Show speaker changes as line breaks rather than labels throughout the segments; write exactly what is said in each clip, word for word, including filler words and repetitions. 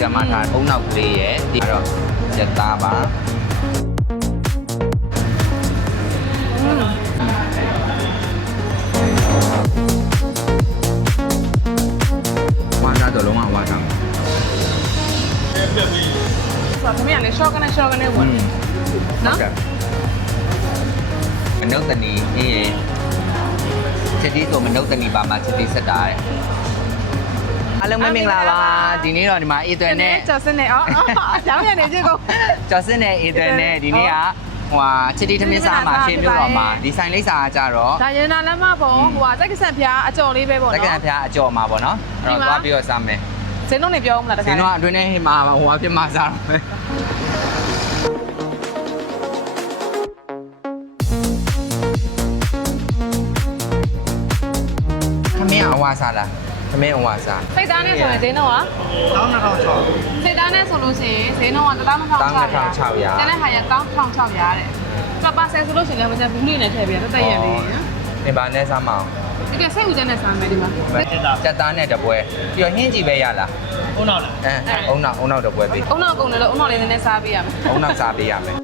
ကမှထားအုံနောက်ကလေးရဲ့ဒီတော့ချက်သားပါဝါသားတော့လုံးဝဝါသား
ဆိုတော့သမီးကလည်း short ကနေ short ကနေဝင်နော်
မနုဿနီအေးချက်တီးဆိုမနုဿနီပါမှာချက်တီးဆက်တာတဲ့အားလုံးမင်္ဂလာပါဒီနေ့တော့ဒီမှာအေးသွဲနဲ့
ကျော်စင်းနဲ့အော်ရောင်းရနေကြကုန်
ကျော်စင်းနဲ့အေးသွဲနဲ့ဒီနေ့ကဟိုဟာချက်တီးထမင်းစားမှာရှင်းမျိုးတော်မှာဒီဆိုင်လိပ်စာကကြတော့
ဒါရင်နာလမ်းမပေါ်ဟိုဟာတက်ကဆန်ဖျားအကျော်လေးပဲပေါ့နော်
တက်ကဆန်ဖျားအကျော်မှာပေါ့နော်အဲ့တော့သွားပြီးတော့စားမယ်
ဇင်းတို့နေပြောဦးမလားတခါ
ဇင်းတို့အတွင်းထဲမှာဟိုဟာဖြစ်မှာစားတော့ခမင်းအဝါစားလားခမင်းအဝါစား
စိတ်သားနဲ့ဆိုရင်ဇင်းတို့က
တောင်းနှစ်ထောင်ခြောက်
စိတ်သားနဲ့ဆိုလို့ရှိရင်ဇင်းတို့ကတစ်သောင်းနှစ်ထောင်ခြောက်ရာကျန်တဲ့ဟာရတောင်းတစ်ထောင်ခြောက်ရာတဲ့ကပ်ပါဆယ်ဆိုလို့ရှိရင်လည်းမကျဘူးလေးနဲ့ထည့်ပြီးတော့တက်ရက်လေး
ဒီပါနဲ့စားမအောင်
ဒီကစိတ်ဦးကျန်းနဲ့စားမယ်ဒီမှာ
စက်သားနဲ့တပွဲပြီးတော့ဟင်းကြည့်ပဲရလား
အုံနောက်လား
အဲအုံနောက်အုံနောက်တပွဲပြီး
အုံနောက်ကုန်တယ်လို့အုံနောက်လေးနည်းနည်းစားပေးရမယ်
အုံနောက်စားပေးရမယ်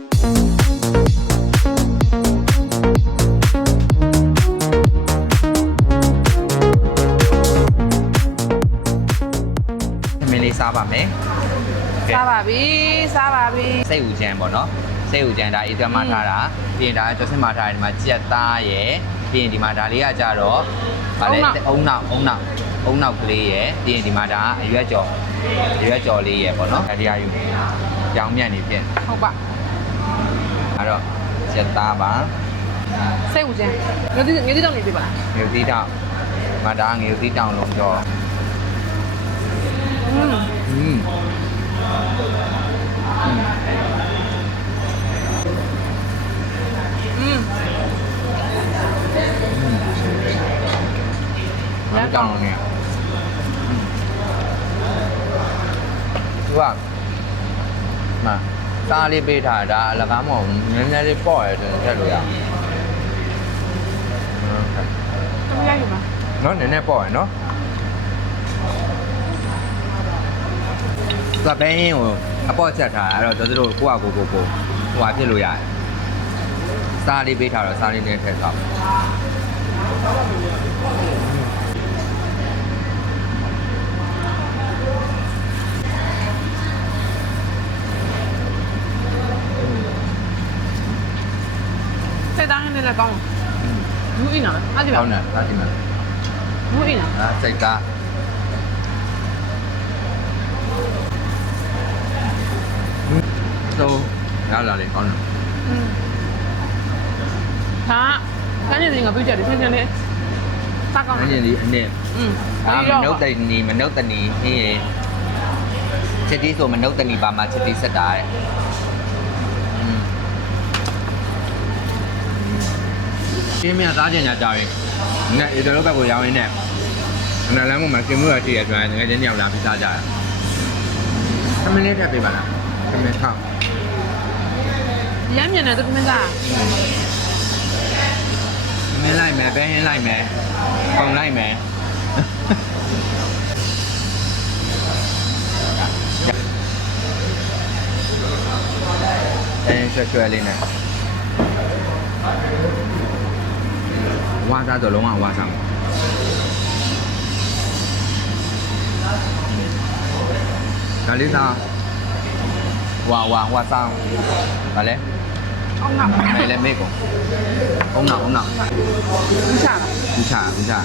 မင်းလေးစားပါမယ်
စားပါပြီစားပါပြီ
စိတ်ဦးချမ်းပေါ့နော်စိတ်ဦးချမ်းဒါအေးသွမ်းမထားတာပြီးရင်ဒါကျော်စင်မထားတယ်ဒီမှာကြက်သားရယ်ပြီးရင်ဒီမှာဒါလေးကကြတော့ဗာလဲအုံနောက်အုံနောက်အုံနောက်ကလေးရယ်ပြီးရင်ဒီမှာဒါအရွက်ကြော်အရွက်ကြော်လေးရယ်ပေါ့နော်ဒါတရားယူကြောင်မြတ်နေပြင်
ဟုတ်ပါ
အဲ့တော့ကြက်သားပါ
စိတ်ဦးချမ်းငွေတိငွေတိတောင်းနေပြီပါလား
ငွေတိတောင်းမဒါငွေတိတောင်းလုံးကြော
อืม
อืม
อืม
แล้วจังเนี่ยသူကမစားလေးပေးထားတာအလကားမဟုတ်နည်းနည်းလေးပေါ့ရတယ်ထည့်လို့ရအောင်
ဟုတ်ကဲ့ရည်ပါ
နော်နည်းနည်းပေါ့ရနော်သူကဘဲဟင်းကိုအပေါ့ချက်ထားအဲ့တော့တို့ကိုယ့်အကိုကိုကိုဟိုဟာဖြစ်လို့ရတယ်စားလေးပေးထားတော့စားလေးနဲ့ထည့်တော့
စိတ်သားနဲ့လည်းကောင်းဘူးအင်းနော်အားကြည့်ပါ
ကောင်းတယ်အားကြည့်မယ်
ဘူးအင်းနော်
အားစိတ်သားတော့ရလာလေကောင်းတယ်
อืมဟာကန်းနေစင်ကပြည့်ကြတယ်ဆင်းဆင်းလေးစားကောင်း
တယ်အဲ့ဒီအနည်း
อืม
အာမနုဿနီမနုဿနီဟင်းချက်တီးဆိုမနုဿနီပါမှာချက်တီးဆက်တာတဲ့ရှင်းမြသားကြင်ညာကြာရင်ငါအေတော်ဘက်ကိုရောင်းရင်းနဲ့အနာလမ်းမှာကျင်းမှုရရှိရဆိုရင်ငါချင်းညောင်လာပြီးစားကြတာသမင်းလေးထပ်ပေးပါလားသမင်းထောက်
ရမ်းမြန်တယ်သမင်းက
မင်းလိုက်မယ်ပဲဟင်းလိုက်မယ်ပုံလိုက်မယ်အဲဆွဲဆွဲလေးနဲ့ဝါသားတော့လုံးဝဝါစားမှာဒါလေးသားဝါဝါဝါစားဗာလဲ
အောင်နောက်
မဲလဲမဲကုန်အောင်နောက်အောင်နောက်
ဦးချာ
ဦးချာဦးချာ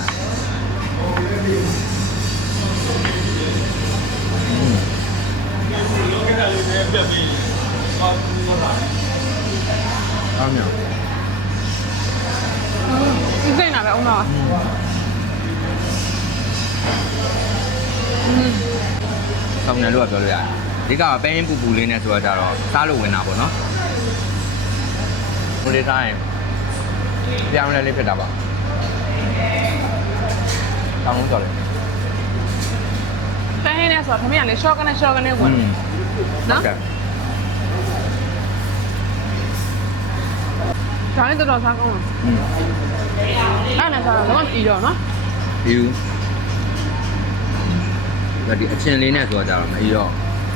အောင်းမြောက်
อืมစိတ်နာပဲအောင်နောက်อืม
ကောင်းတယ်လို့ပြောလို့ရတယ်ဒီကပဲရင်ပူပူလေးနဲ့ဆိုတော့ကြတော့စားလို့ဝင်တာပေါ့နော်ဘယ်လိုတိုင်းပြောင်းလဲလေးဖြစ်တာပါတောင်းလို့ကြော်လေ
ပဲဟင်းနဲ့ဆိုတော့ခမရလေ short ကနေ short ကနေဝင်နော်ဒါနဲ့တော်တော်စားကောင်းတယ်อืมအဲ့နဲ့စားတော့ပြီးတော့နော်
ပြီးဒါဒီအချင်းလေးနဲ့ဆိုတော့ကြတော့မပြီးတော့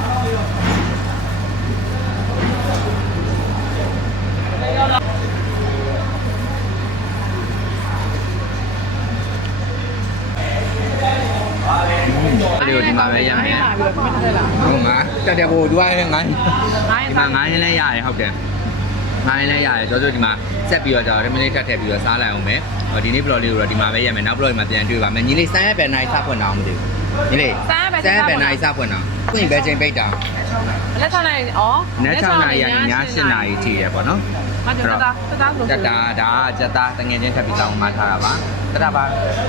ဒီလိုဒီမှာပဲရမယ်
လာပြီးတော့ပြတ်တက်လာ
ဟုတ်ငါတက်တယ်ဟိုဒီကလည်းငါ
ငါး
ဒီမှာငါးရင်းလဲရတယ်ဟုတ်တယ်ငါးရင်းလဲရတယ်ကျော်ကျော်ဒီမှာဆက်ပြီးတော့ကြာတော့မိနစ်ထပ်ထည့်ပြီးတော့စားလိုက်အောင်မယ်ဒီနေ့ vlog လေးကိုတော့ဒီမှာပဲရမယ်နောက် vlog မှာပြန်တွေ့ပါမယ်ညီလေးစမ်းရပဲနိုင်စဖွင့်အောင်မသိဘူးညီလေးစမ်းရပဲနိုင်စဖွင့်အောင်ဖွင့်ပဲချင်းပိတ်တာ
လက်ချောင်းနိုင်ဩ
နေ့၆နာရီကနေည၈နာရီထိရပေါ့နော်
မကျတတာတတာဆို
တက်တာဒါစက်သားတငယ်ချင်းထပ်ပြီးတောင်းမှထားတာပါတက်တာပါ